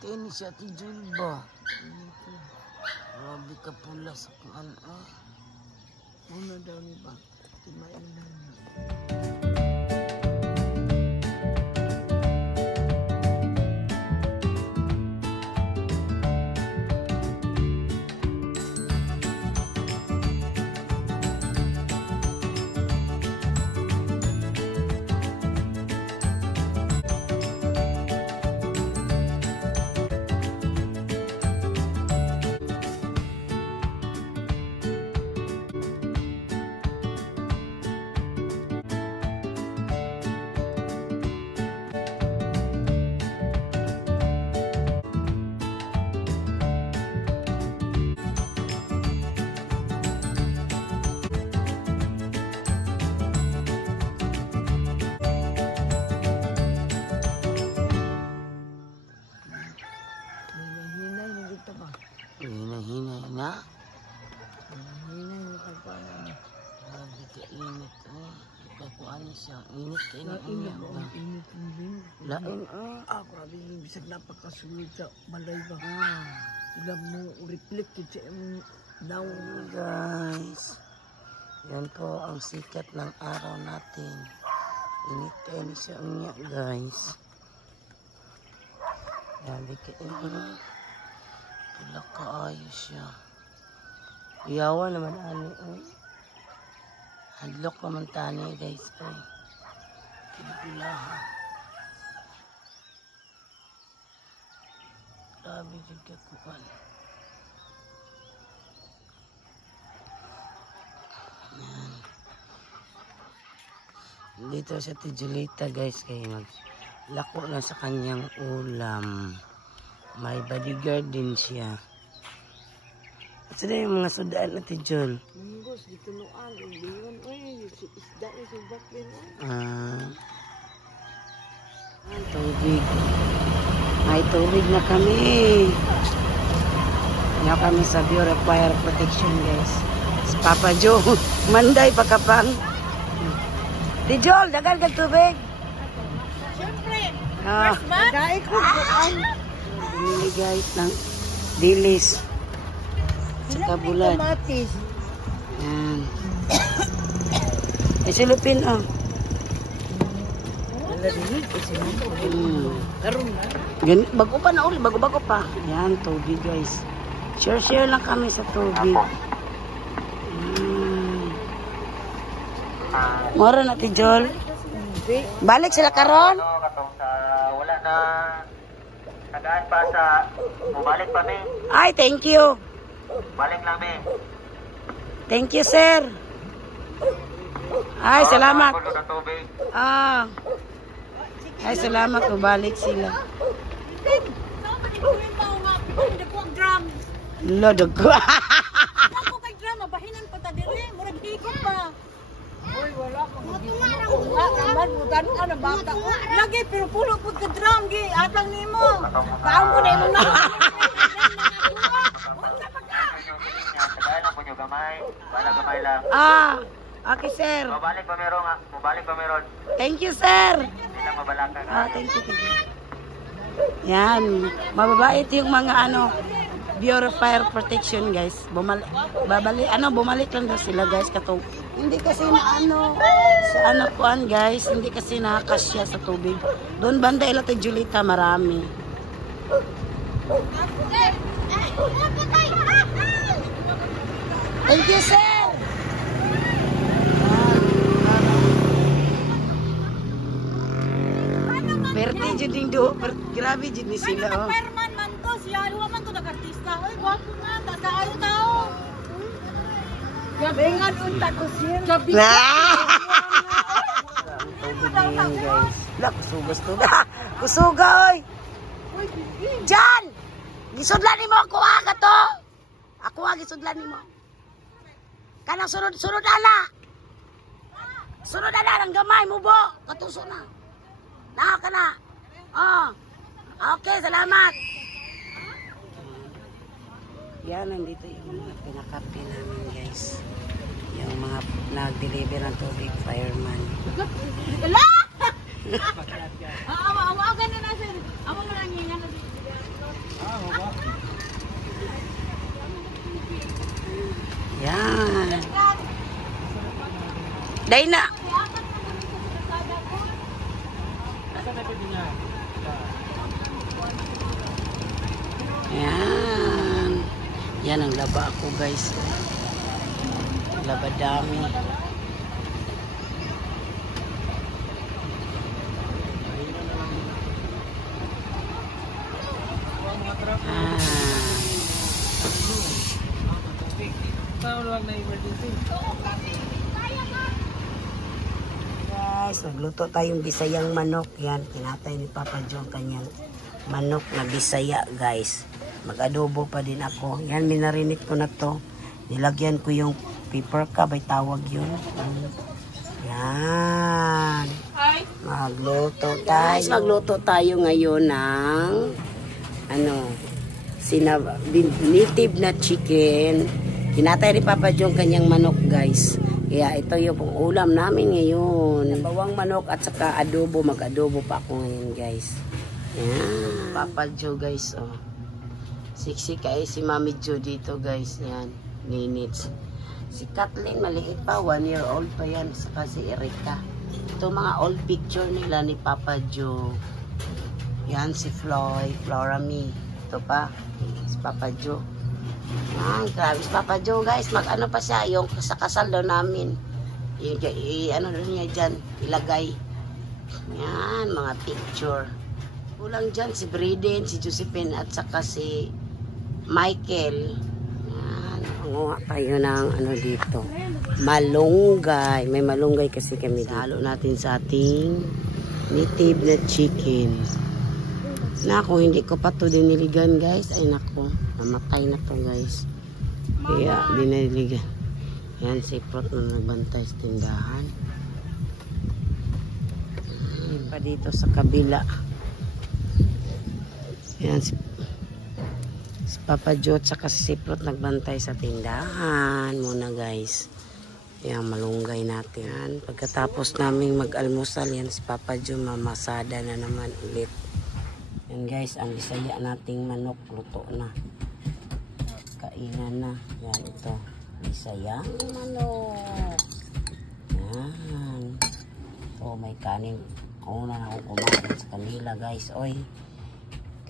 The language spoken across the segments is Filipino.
kayo ni siya ti Julba. Grabe ka pula sa kuan. Muna daw ni ba? Timainan. Hinay na. Hinay na pagpanan. Grabe ka init. Kakuan siya. Init ka na unya ba? Init din. Lain grabe yung bisag napakasulod sa balay ba? Ulam mo reflect sa imong daw. Guys. Yan po ang sikat ng araw natin. Init ka na siya unya guys. Grabe ka init. Pula kaayos siya. Iyawa naman ani ay. Hadlok naman tani guys ay. Pinapulaha. Grabe yung kakuan. Yan. Dito sa Tijulita guys kaya maglako na sa kanyang ulam. May bodyguard din siya. At sila yung mga sudaan natin, Jol? Manggos, di tunuan. Iyon, isda yung subat din. Tubig. May tubig na kami. Ngayon kami sa Bureau of Fire Protection, guys. Si Papa Joe, manday pa kapang. Di Jol, dagan kang tubig. Siyempre. First month? Dahil ko bukan. Bumili guys ng dilis saka bulan. Yan. Ay silupin bago pa na uli, bago pa. Yan, tubig guys. Share lang kami sa tubig. Moro na Tijol. Balik sila karon? Wala na. Nagaan pa sa bumalik pa mi. Ay, thank you. Balik lang mi. Thank you, sir. Ay, salamat. Ay, salamat. Bumalik sila. Lo, dago. Ako kay drama, bahinan pa ta dire. Murag higit pa. Uy, wala pa. Butan ka na bata. Lagi, pero pulo po ka drum, gi. Atang nimo. Kaon ko na imong na. Okay, sir. Mabalik pa meron. Thank you, sir. Hindi lang mabalakan. Thank you. Yan. Mababait yung mga Bureau of Fire Protection, guys. Bumalik lang daw sila, guys. Hindi kasi sa kuan, guys. Hindi kasi nakakasya sa tubig. Doon banda ilate Julita, marami. Thank you, sir. Perti juding do, grabe jud ni sila. Perman man to, siya man to nag-artista. Oy, gwapo na, sa ayo tao. Gabengan unta ko siya. Gabi. Guys. Lah, kusuga oy. Jan. Gisudlan nimo ako aga to. Ako gisudlan nimo. Kanang sunod ana. Sunod ana ng gamay mo bo, katuso na. Ka na. Okay, salamat. Yan, nandito yung mga pinakapi namin, guys. Yung mga nag-deliver ng tubig, fireman. Ala! Awa, ganun na, sir. Awa mo lang yan. Day na. Yan. Yan ang laba ako guys. Laba dami. Guys, nagluto tayong bisayang manok. Yan, kinatay ni Papa Joe kanyang manok na bisaya guys. Mag-adobo pa din ako. Yan, minarinit ko na to. Nilagyan ko yung pepper cup, ay tawag yun. Yan. Magluto guys. Magluto tayo ngayon ng native na chicken. Kinatay ni Papa Joe kanyang manok guys. Kaya ito yung ulam namin ngayon. Bawang manok at saka adobo. Mag-adobo pa ako ngayon guys. Yan. Papa Joe guys. Oh. Siksik ay si Mami Joe dito guys. Yan. Ninits. Si Kathleen maliit pa. 1 year old pa yan. Saka si Erika. Ito mga old picture nila ni Papa Joe. Yan si Floyd. Florami. Ito pa. Si Papa Joe. Yan, grabe si Papa Joe guys, mag-ano pa siya, yung sa kasal daw namin, ano doon niya dyan, ilagay. Yan, mga picture. Kulang dyan si Braden, si Josephine, at saka si Michael. Yan, panguha tayo ng ano dito, malunggay. May malunggay kasi kami dito. Halo natin sa ating native na chicken. Naku, hindi ko pa ito diniligan guys. Ay naku, namatay na to guys. Kaya diniligan. Yan si Prot na nagbantay sa tindahan. Yan pa dito sa kabila. Yan si Papa Joe at si Prot nagbantay sa tindahan muna guys. Yan malunggay natin. Yan, pagkatapos naming mag-almusal, yan si Papa Joe mamasada na naman ulit. Yan guys, ang bisaya nating manok luto na. Kainan na. Yan ito. Bisayang manok. Yan. Oh, may kanin. Una na akong kumain sa kanila guys. Oy.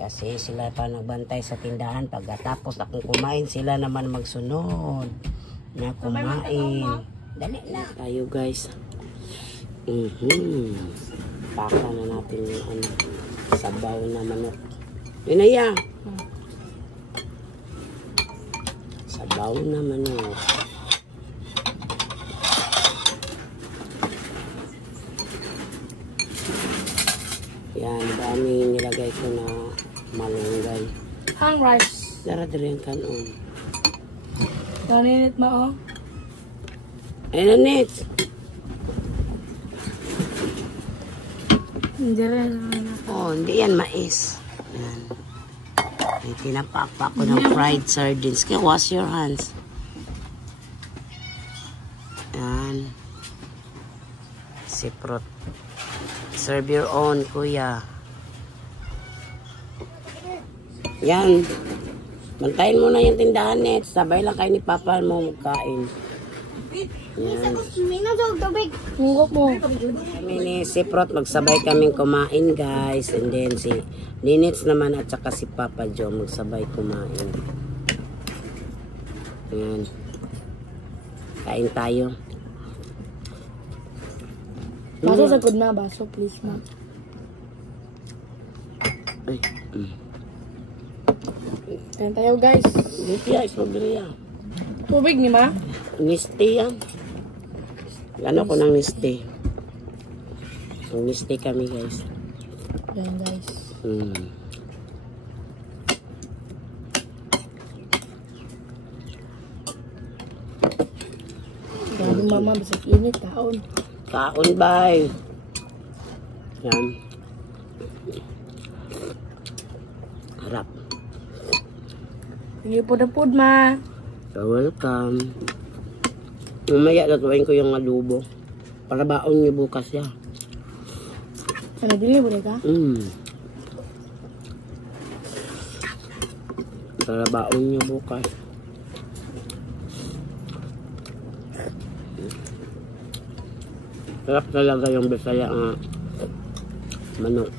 Kasi sila pa nagbantay sa tindahan. Pagkatapos akong kumain, sila naman magsunod na kumain. Dali na. Tayo guys. Paka na natin yung sabaw na manok. Inaya. Sabaw na manok. Yan, dami nilagay ko na malunggay. Hang rice. Dara din ang kanon. Naninit mo, oh. Ay, nanit. Hindi rin. Oh, hindi yan mais. Yan. May pinapakpak ko ng fried sardines. Kaya wash your hands. Yan. Siprot. Serve your own, kuya. Yan. Bantayin mo na yung tindahan, net. Sabay lang kayo ni Papa mo magkain. Yan. Hungkop mo. Kami ni Siprot, magsabay kaming kumain guys. And then si Ninits naman at saka si Papa Joe magsabay kumain. Yan. Kain tayo. Baso sa good na, baso please ma. Ay. Kain tayo guys. Dito ya, strawberry ya. Tubig ni ma? Niste yan. Ano ko ng niste. So, niste kami guys. Yan guys. Grabe mama, bisag init taon. Kaon bay. Yan. Harap. Sige po na po ma. So, welcome. Mamaya gagawin ko yung adobo. Para baon nyo bukas ya. Ano, bili mo ka? Para baon nyo bukas. Sarap talaga yung Bisaya manok.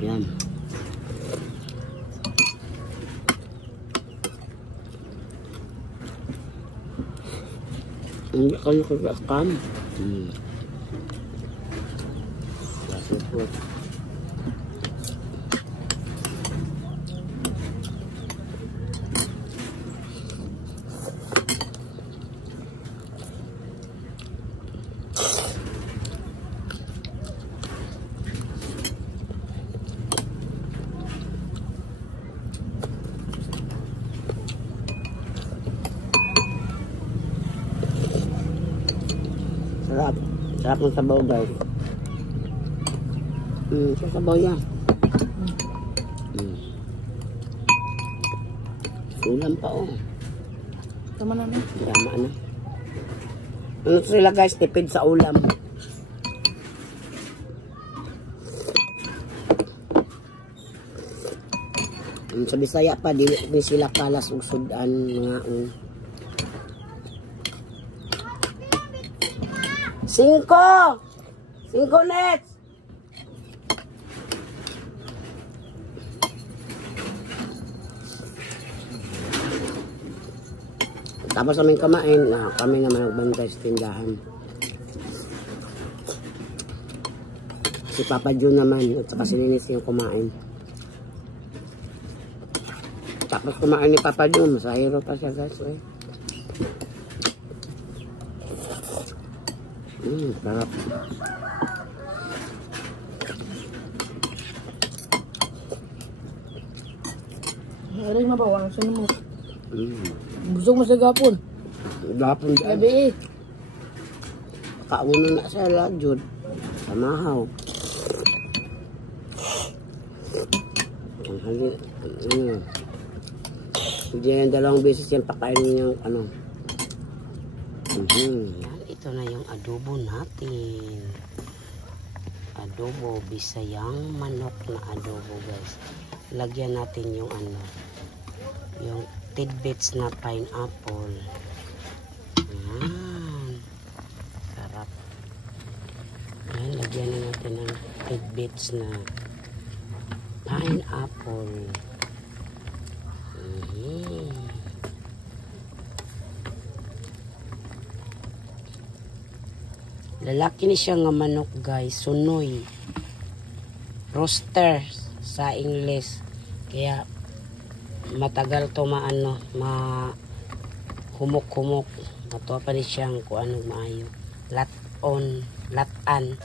Yan. Hindi kayo kagakam. Masipot. Sarap. Sarap ng sabaw, guys. Sa sabaw yan. Ulam pa, oh. Tama na. Tama na. Ano sila, guys? Tipid sa ulam. Sa Bisaya pa, di sila kalas ug sudan mga 5 nets. Tapos namin kumain, kami naman nagbantay sa tindahan. Si Papa Jun naman at saka si Linis yung kumain. Tapos kumain ni Papa Jun, masahiro pa siya, guys. Sarap. Aray mabawa, saan mo? Busog mo sa gapon. Gapon dyan. Gabi Kauno na sa ladyod. Sa mahaw. Hindi yan 2 beses yan pakainin yung ano. Yan, ito na yung adobo natin. Adobo, Bisayang manok na adobo, guys. Lagyan natin yung ano, yung tidbits na pineapple. Ayan. Sarap. Ayan, lagyan na natin ng tidbits na pineapple. Lalaki ni siya nga manok, guys. Sunoy. Roaster sa English. Kaya matagal to humok-humok. Matuwa pa ni siyang kung ano maayo. Latan.